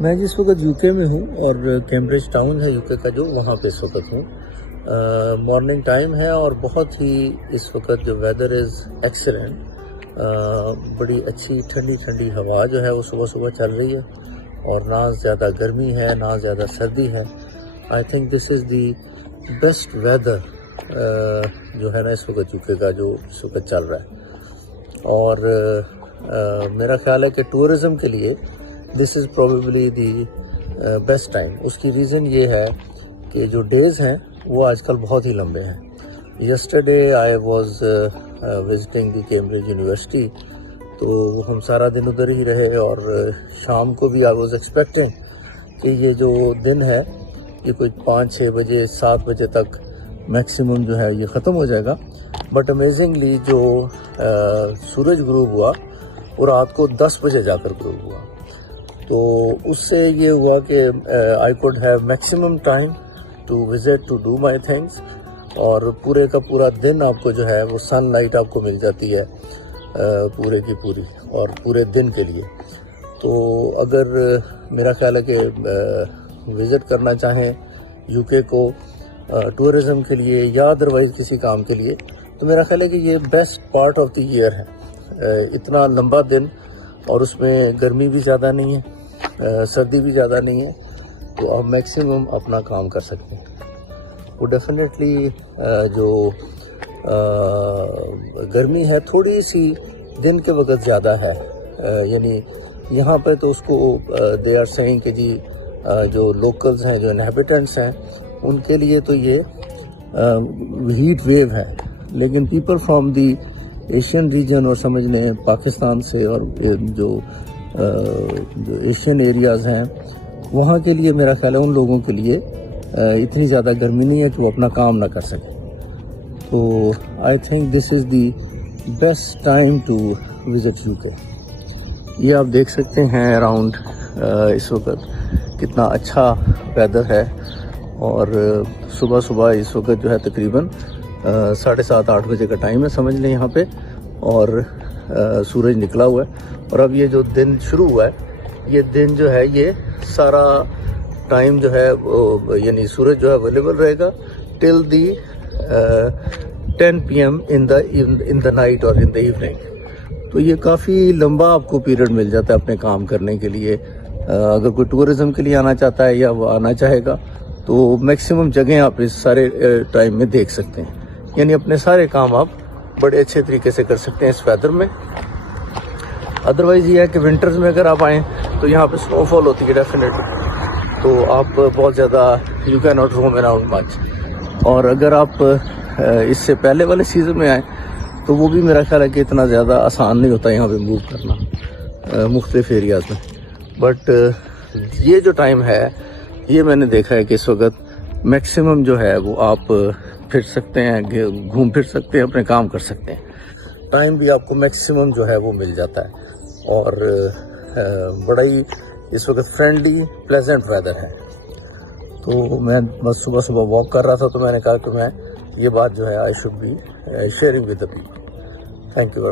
میں جس وقت یوکے میں ہوں اور کیمبرج ٹاؤن ہے یوکے کا جو، وہاں پہ اس وقت ہوں. مارننگ ٹائم ہے اور بہت ہی اس وقت جو ویدر از ایکسلنٹ. بڑی اچھی ٹھنڈی ٹھنڈی ہوا جو ہے وہ صبح صبح چل رہی ہے اور نہ زیادہ گرمی ہے نہ زیادہ سردی ہے. آئی think this is the best weather جو ہے نا اس وقت یوکے کا جو اس وقت چل رہا ہے. اور میرا خیال ہے کہ ٹورزم کے لیے دس از پروبیبلی دی بیسٹ ٹائم. اس کی ریزن یہ ہے کہ جو ڈیز ہیں وہ آج کل بہت ہی لمبے ہیں. Yesterday I was visiting the Cambridge university, تو ہم سارا دن ادھر ہی رہے اور شام کو بھی آئی واز ایکسپیکٹنگ کہ یہ جو دن ہے یہ کوئی 5-6 بجے 7 بجے تک میکسیمم جو ہے یہ ختم ہو جائے گا. بٹ امیزنگلی جو سورج غروب ہوا وہ رات کو 10 بجے جا کر غروب ہوا. تو اس سے یہ ہوا کہ I could have maximum time to visit to do my things, اور پورے کا پورا دن آپ کو جو ہے وہ سن لائٹ آپ کو مل جاتی ہے پورے کی پوری اور پورے دن کے لیے. تو اگر میرا خیال ہے کہ وزٹ کرنا چاہیں یوکے کو ٹورزم کے لیے یا ادروائز کسی کام کے لیے، تو میرا خیال ہے کہ یہ best part of the year ہے. اتنا لمبا دن اور اس میں گرمی بھی زیادہ نہیں ہے سردی بھی زیادہ نہیں ہے، تو آپ میکسیمم اپنا کام کر سکتے ہیں. وہ ڈیفینیٹلی جو گرمی ہے تھوڑی سی دن کے وقت زیادہ ہے، یعنی یہاں پہ تو اس کو دے آر سیئنگ کہ جی جو لوکلز ہیں جو انہیبیٹنٹس ہیں ان کے لیے تو یہ ہیٹ ویو ہے، لیکن people from the Asian region اور سمجھ لیں پاکستان سے اور جو ایشین ایریاز ہیں وہاں کے لیے میرا خیال ہے ان لوگوں کے لیے اتنی زیادہ گرمی نہیں ہے کہ وہ اپنا کام نہ کر سکیں. تو I think this is the best time to visit UK. یہ آپ دیکھ سکتے ہیں اراؤنڈ اس وقت کتنا اچھا ویدر ہے، اور صبح صبح اس وقت جو ہے تقریباً 7:30-8 بجے کا ٹائم ہے سمجھ لیں یہاں پہ، اور سورج نکلا ہوا ہے. اور اب یہ جو دن شروع ہوا ہے یہ دن جو ہے یہ سارا ٹائم جو ہے یعنی سورج جو ہے اویلیبل رہے گا ٹل دی 10 PM ان دا نائٹ اور ان دا ایوننگ. تو یہ کافی لمبا آپ کو پیریڈ مل جاتا ہے اپنے کام کرنے کے لیے. اگر کوئی ٹورزم کے لیے آنا چاہتا ہے یا وہ آنا چاہے گا تو میکسیمم جگہیں آپ اس سارے ٹائم میں دیکھ سکتے ہیں، یعنی اپنے سارے کام آپ بڑے اچھے طریقے سے کر سکتے ہیں اس ویدر میں. ادروائز یہ ہے کہ ونٹرز میں اگر آپ آئیں تو یہاں پہ سنو فال ہوتی ہے ڈیفینیٹلی، تو آپ بہت زیادہ you can not roam around much. اور اگر آپ اس سے پہلے والے سیزن میں آئیں تو وہ بھی میرا خیال ہے کہ اتنا زیادہ آسان نہیں ہوتا یہاں پہ موو کرنا مختلف ایریاز میں. بٹ یہ جو ٹائم ہے یہ میں نے دیکھا ہے کہ اس وقت میکسیمم جو ہے وہ آپ پھر سکتے ہیں، گھوم پھر سکتے ہیں، اپنے کام کر سکتے ہیں. ٹائم بھی آپ کو میکسیمم جو ہے وہ مل جاتا ہے، اور بڑا ہی اس وقت فرینڈلی پلیزنٹ ویدر ہے. تو میں بس صبح صبح واک کر رہا تھا تو میں نے کہا کہ میں یہ بات جو ہے I should be sharing with the people. Thank you.